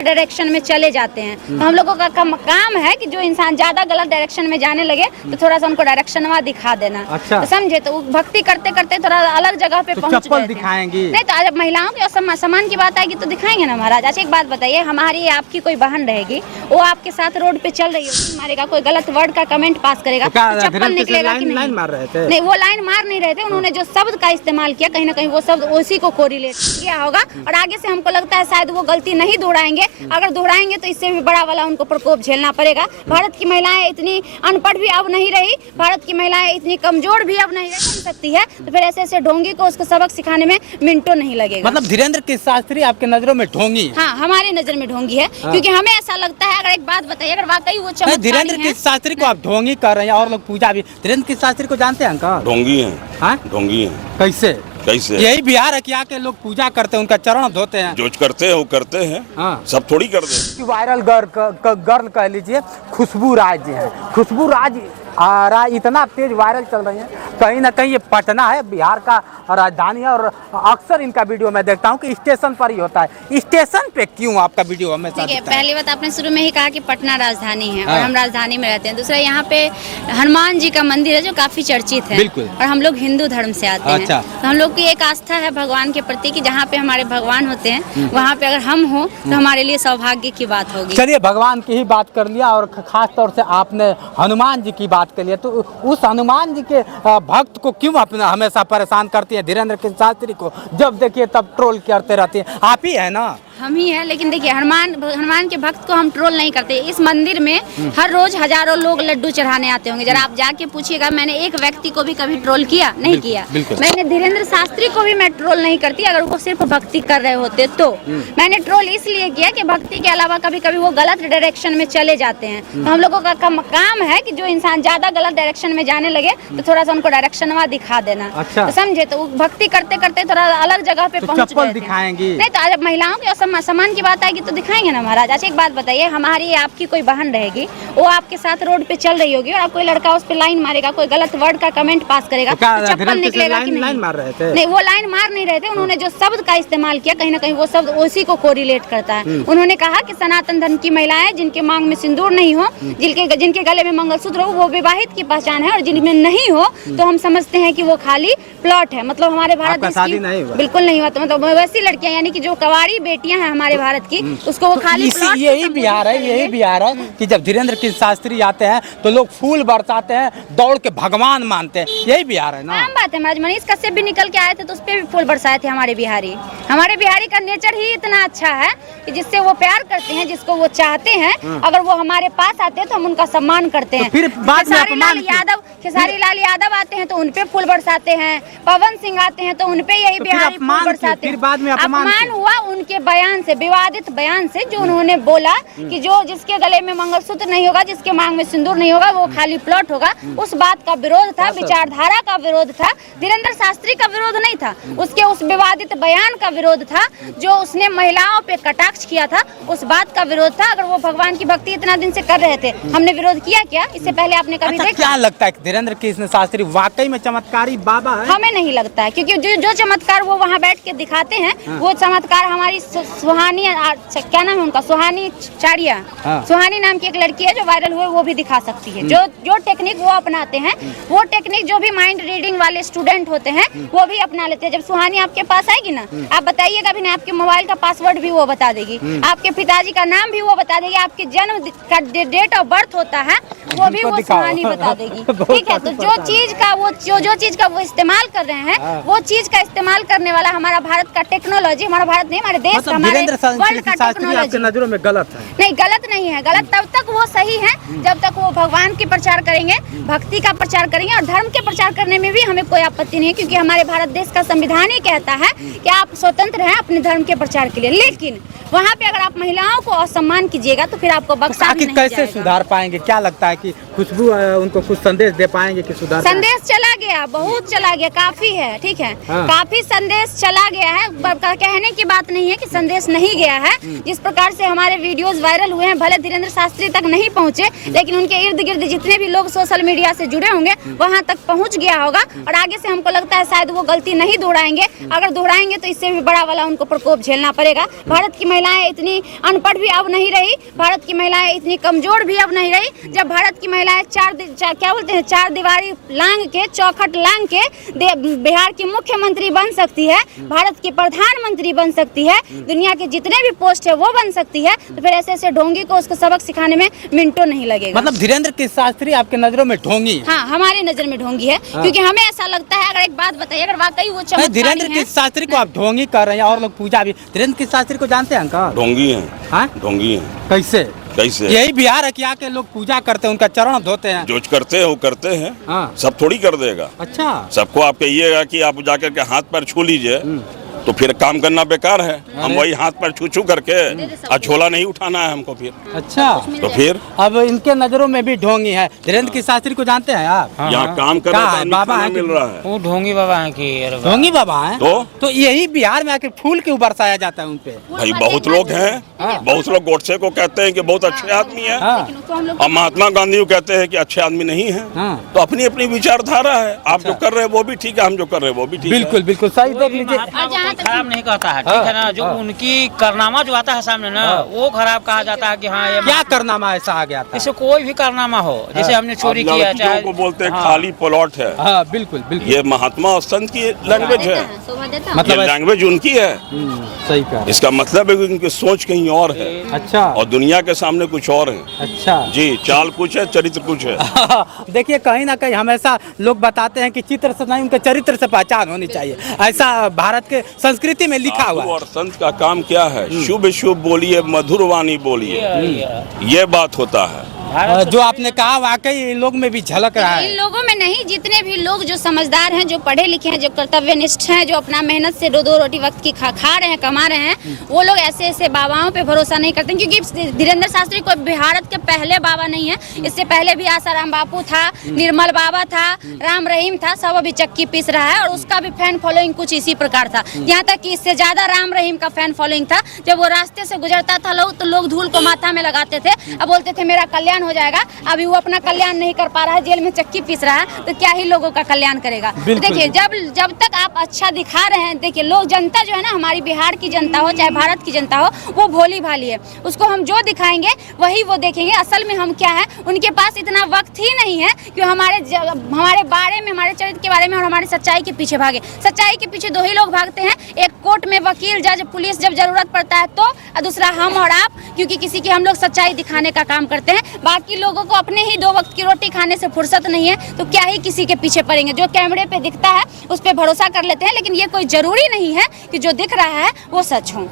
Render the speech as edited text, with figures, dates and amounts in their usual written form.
Direction में चले जाते हैं। तो हम लोगों का काम है कि जो इंसान ज्यादा गलत डायरेक्शन में जाने लगे तो थोड़ा सा उनको डायरेक्शनवा दिखा देना। अच्छा। तो समझे, तो भक्ति करते करते थोड़ा अलग जगह पे पहुंच चप्पल गए थे। दिखाएंगी? नहीं, तो आज महिलाओं के सम्मान की बात आएगी तो दिखाएंगे ना महाराज। अच्छा एक बात बताइए, हमारी आपकी कोई बहन रहेगी, वो आपके साथ रोड पे चल रही होगी, मारेगा, कोई गलत वर्ड का कमेंट पास करेगा तो चप्पल निकलेगा कि नहीं? लाइन मार रहे थे? नहीं, वो लाइन मार नहीं रहे थे, उन्होंने जो शब्द का इस्तेमाल किया कहीं ना कहीं वो शब्द उसी को कोरिलेट किया होगा। और आगे से हमको लगता है शायद वो गलती नहीं दोहराएंगे। अगर दोहराएंगे तो इससे भी बड़ा वाला उनको प्रकोप झेलना पड़ेगा। भारत की महिलाएं इतनी अनपढ़ भी अब नहीं रही, भारत की महिलाएं इतनी कमजोर भी अब नहीं रह सकती है। तो फिर ऐसे ऐसे ढोंगी को उसको सबक सिखाने में मिनटों नहीं लगेगा। मतलब धीरेन्द्र की शास्त्री आपके नजरों में ढोंगी? हाँ, हमारी नजर में ढोंगी है। क्योंकि हमें ऐसा लगता है, अगर एक बात बताइए, अगर वाकई वो चमत्कारी धीरेन्द्र की शास्त्री को आप ढोंगी कर रहे हैं और लोग पूजा भी। धीरेन्द्र की शास्त्री को जानते हैं अंकल? ढोंगी है। हाँ? ढोंगी है। कैसे? कैसे? यही बिहार है कि आके लोग पूजा करते हैं, उनका चरण धोते हैं। जो करते हैं वो करते हैं। हाँ। सब थोड़ी कर दे। वायरल गर्ल कह लीजिए खुशबू राज जी है। खुशबू राज इतना तेज वायरल चल रही है, कहीं ना कहीं ये पटना है, बिहार का राजधानी है। और अक्सर इनका वीडियो मैं देखता हूँ कि स्टेशन पर ही होता है। स्टेशन पे क्यों आपका वीडियो हमेशा ठीक है, दिखता है? पहली बात आपने शुरू में ही कहा कि पटना राजधानी है और हाँ। हम राजधानी में रहते हैं। दूसरा, यहाँ पे हनुमान जी का मंदिर है जो काफी चर्चित है। बिल्कुल। और हम लोग हिंदू धर्म से आते हैं। अच्छा। तो हम लोग की एक आस्था है भगवान के प्रति कि जहाँ पे हमारे भगवान होते हैं वहाँ पे अगर हम हो तो हमारे लिए सौभाग्य की बात होगी। चलिए, भगवान की ही बात कर लिया और खास तौर से आपने हनुमान जी की बात कर लिया, तो उस हनुमान जी के भक्त को क्यों अपना हमेशा परेशान करती है धीरेन्द्र की शास्त्री को? जब देखिए तब ट्रोल करते रहती है। आप ही है ना? हम ही है, लेकिन देखिए हनुमान के भक्त को हम ट्रोल नहीं करते। इस मंदिर में हर रोज हजारों लोग लड्डू चढ़ाने आते होंगे। जरा आप जाके पूछिएगा, मैंने एक व्यक्ति को भी कभी ट्रोल किया नहीं किया। मैंने धीरेन्द्र शास्त्री को भी मैं ट्रोल नहीं करती। अगर वो सिर्फ भक्ति कर रहे होते तो मैंने ट्रोल इसलिए किया कि भक्ति के अलावा कभी कभी वो गलत डायरेक्शन में चले जाते हैं। तो हम लोगों का काम है कि जो इंसान ज्यादा गलत डायरेक्शन में जाने लगे तो थोड़ा सा उनको डायरेक्शनवा दिखा देना। अच्छा। तो समझे, तो भक्ति करते करते थोड़ा अलग जगह पे पहुंच चप्पल गए थे। दिखाएंगी? नहीं, तो आज महिलाओं के सम्मान की बात आएगी तो दिखाएंगे ना महाराज। अच्छा एक बात बताइए, हमारी आपकी कोई बहन रहेगी, वो आपके साथ रोड पे चल रही होगी और कोई लड़का उस पे लाइन मारेगा, कोई गलत वर्ड का कमेंट पास करेगा तो चप्पल निकलेगा कि नहीं? लाइन मार रहे थे? नहीं, वो लाइन मार नहीं रहे थे, उन्होंने जो शब्द का इस्तेमाल किया कहीं ना कहीं वो शब्द उसी को कोरिलेट करता है। उन्होंने कहा कि सनातन धर्म की महिलाएं जिनके मांग में सिंदूर नहीं हो, जिनके गले में मंगलसूत्र हो, वो विवाहित की पहचान है, और जिनमें नहीं हो तो हम समझते हैं कि वो खाली प्लॉट है। मतलब हमारे भारत देश की बिल्कुल नहीं हुआ। तो मतलब वैसी लड़कियां, यानी कि जो कवारी बेटियां हैं हमारे भारत की, उसको वो खाली प्लॉट। यही बिहार है कि जब धीरेन्द्र की शास्त्री आते हैं तो लोग फूल बरसाते हैं, दौड़ के भगवान मानते हैं। यही बिहार है ना? आम बात है महाराज। मनीष कश्यप भी निकल के आए थे तो उस पे भी फूल बरसाए थे हमारे बिहारी। हमारे बिहारी का नेचर ही इतना अच्छा है कि जिससे वो प्यार करते हैं, जिसको वो चाहते हैं। अगर वो हमारे पास आते हैं तो हम उनका सम्मान करते हैं। फिर खेसारी लाल यादव आते हैं तो उनपे फूल बरसाते हैं। पवन सिंह आते हैं तो उनपे यही बिहारी फूल बरसाते हैं। बाद में अपमान हुआ उनके बयान से, विवादित बयान से, जो उन्होंने बोला कि जो जिसके गले में मंगलसूत्र नहीं होगा, जिसके मांग में सिंदूर नहीं होगा, वो खाली प्लॉट होगा। उस बात का विरोध था, विचारधारा का विरोध था, धीरेन्द्र शास्त्री का विरोध नहीं था। उसके उस विवादित बयान का विरोध था, जो उसने महिलाओं पे कटाक्ष किया था, उस बात का विरोध था। अगर वो भगवान की भक्ति इतना दिन से कर रहे थे, हमने विरोध किया क्या? इससे पहले आपने कभी देखा? क्या लगता है धीरेन्द्र की शास्त्री वाकई में चमत्कारी बाबा है? हमें नहीं लगता है, क्योंकि जो चमत्कार वो वहाँ बैठ के दिखाते हैं, वो चमत्कार हमारी सुहानी, क्या नाम है उनका, सुहानी चारिया, सुहानी नाम की एक लड़की है जो वायरल हुए, वो भी दिखा सकती है। जो टेक्निक वो अपनाते हैं, वो टेक्निक जो भी माइंड रीडिंग वाले स्टूडेंट होते हैं वो भी अपना लेते हैं। जब सुहानी आपके पास आएगी ना, आप बताइएगा भी ना, आपके मोबाइल का पासवर्ड भी वो बता देगी, आपके पिताजी का नाम भी वो बता देगी, आपके जन्म का डेट ऑफ बर्थ होता है वो भी वो सुहानी बता देगी। ठीक है, तो जो चीज का वो इस्तेमाल कर रहे हैं, वो चीज का इस्तेमाल करने वाला हमारा भारत का टेक्नोलॉजी, हमारा भारत नहीं, हमारे देश का, हमारे वर्ल्ड का टेक्नोलॉजी नजरों में गलत है? नहीं, गलत नहीं है। गलत तब तक वो सही है जब तक वो भगवान की प्रचार करेंगे, भक्ति का प्रचार करेंगे, और धर्म के प्रचार करने में भी हमें कोई आपत्ति नहीं है, क्योंकि हमारे भारत देश का संविधान ही कहता है कि आप स्वतंत्र हैं अपने धर्म के प्रचार के लिए। लेकिन वहाँ पे अगर आप महिलाओं को असम्मान कीजिएगा तो फिर आपको बख्शा भी नहीं कैसे जाएगा। सुधार पाएंगे? क्या लगता है कि खुशबू उनको कुछ संदेश दे पाएंगे कि सुधार? संदेश चला गया, बहुत चला गया, काफी है। ठीक है, काफी संदेश चला गया है, कहने की बात नहीं है कि संदेश संदेश नहीं गया है। जिस प्रकार से हमारे वीडियोस वायरल हुए हैं, भले धीरेन्द्र शास्त्री तक नहीं पहुंचे, लेकिन उनके इर्द गिर्द जितने भी लोग सोशल मीडिया से जुड़े होंगे वहां तक पहुंच गया होगा। और आगे से हमको लगता है शायद वो गलती नहीं दोहराएंगे। अगर दोहराएंगे तो इससे भी बड़ा वाला उनको प्रकोप झेलना पड़ेगा। भारत की महिलाएं इतनी अनपढ़ भी अब नहीं रही, भारत की महिलाएं इतनी कमजोर भी अब नहीं रही। जब भारत की महिलाएं चार दीवारी लांग के, चौखट लांग के बिहार की मुख्यमंत्री बन सकती है, भारत की प्रधानमंत्री बन सकती है, दुनिया के जितने भी पोस्ट है वो बन सकती है, तो फिर ऐसे ऐसे ढोंगी को उसको सबक सिखाने में मिनटों नहीं लगेगा। मतलब धीरेन्द्र की शास्त्री आपके नजरों में ढोंगी है? हाँ, हमारी नजर में ढोंगी है। क्योंकि हमें ऐसा लगता है, अगर एक बात बताइए, अगर वाकई वो धीरेन्द्र की शास्त्री को आप ढोंगी कर रहे हैं और लोग पूजा भी, धीरेन्द्र की शास्त्री को जानते हैं अंकल? ढोंगी है, ढोंगी है। कैसे? यही बिहार है कि आके लोग पूजा करते हैं, उनका चरण धोते हैं? जो करते हैं वो करते हैं। हाँ। सब थोड़ी कर देगा। अच्छा, सबको आप कहिएगा कि आप जाकर के हाथ पैर छू लीजिए तो फिर काम करना बेकार है। हम वही हाथ पैर छू छू करके झोला नहीं उठाना है हमको फिर। अच्छा, तो फिर अब इनके नजरों में भी ढोंगी है। धीरेन्द्र की शास्त्री को जानते हैं आप? यहाँ काम कर बाबा मिल रहा है, वो ढोंगी बाबा है कि ढोंगी बाबा है। तो यही बिहार में आके फूल क्यों बरसाया जाता है उनपे? भाई बहुत लोग हैं, बहुत लोग गोडसे को कहते हैं कि बहुत अच्छे आदमी है, और महात्मा गांधी को कहते हैं कि अच्छे आदमी नहीं है। तो अपनी अपनी विचारधारा है। आप जो कर रहे हैं वो भी ठीक है, हम जो कर रहे हैं वो भी ठीक है। बिल्कुल बिल्कुल सही देख लीजिए। खराब नहीं कहता है, ठीक है ना। जो उनकी कारनामा जो आता है सामने ना, वो खराब कहा जाता है कि हाँ ये क्या कारनामा ऐसा आ गया था? जैसे कोई भी कारनामा हो, जैसे हमने चोरी किया, चाहे को बोलते हैं खाली प्लॉट है। हाँ बिल्कुल बिल्कुल, ये महात्मा और संत की लैंग्वेज है, मतलब ये लैंग्वेज उनकी है। सही कहा। इसका मतलब है कि उनकी सोच कहीं और है। अच्छा, और दुनिया के सामने कुछ और है। अच्छा जी, चाल कुछ है, चरित्र कुछ है। देखिए, कहीं ना कहीं हमेशा लोग बताते हैं कि चित्र से नहीं, उनके चरित्र से पहचान होनी चाहिए। ऐसा भारत के संस्कृति में लिखा हुआ है। और संत का काम क्या है? शुभ शुभ बोलिए, मधुर वाणी बोलिए, ये बात होता है। जो आपने कहा वाकई इन लोग में भी झलक रहा है। इन लोगों में नहीं, जितने भी लोग जो समझदार हैं, जो पढ़े लिखे हैं, जो कर्तव्यनिष्ठ हैं, जो अपना मेहनत से दो रोटी वक्त की खा रहे हैं, कमा रहे हैं, वो लोग ऐसे ऐसे बाबाओं पे भरोसा नहीं करते। क्योंकि धीरेन्द्र शास्त्री कोई भारत के पहले बाबा नहीं है। इससे पहले भी आसाराम बापू था, निर्मल बाबा था, राम रहीम था, सब अभी चक्की पीस रहा है। और उसका भी फैन फॉलोइंग कुछ इसी प्रकार था, यहाँ तक कि इससे ज्यादा राम रहीम का फैन फॉलोइंग था। जब वो रास्ते से गुजरता था लोग, तो लोग धूल को माथा में लगाते थे, अब बोलते थे मेरा कल्याण हो जाएगा। अभी वो अपना कल्याण नहीं कर पा रहा है, जेल में चक्की पीस रहा है, तो क्या ही लोगों का कल्याण करेगा। तो देखिए, जब तक आप अच्छा दिखा रहे हैं, देखिए लोग, जनता जो है ना, हमारी बिहार की जनता हो चाहे भारत की जनता हो, वो भोली भाली है। उसको हम जो दिखाएंगे वही वो देखेंगे। असल में हम क्या है, उनके पास इतना वक्त ही नहीं है कि हमारे बारे में, हमारे चरित्र के बारे में और हमारे सच्चाई के पीछे भागे। सच्चाई के पीछे दो ही लोग भागते हैं, एक कोर्ट में वकील, जज, पुलिस जब जरूरत पड़ता है तो, और दूसरा हम और आप, क्योंकि किसी की हम लोग सच्चाई दिखाने का काम करते हैं। बाकी लोगों को अपने ही दो वक्त की रोटी खाने से फुर्सत नहीं है, तो क्या ही किसी के पीछे पड़ेंगे। जो कैमरे पे दिखता है उस पे भरोसा कर लेते हैं, लेकिन ये कोई जरूरी नहीं है कि जो दिख रहा है वो सच हो।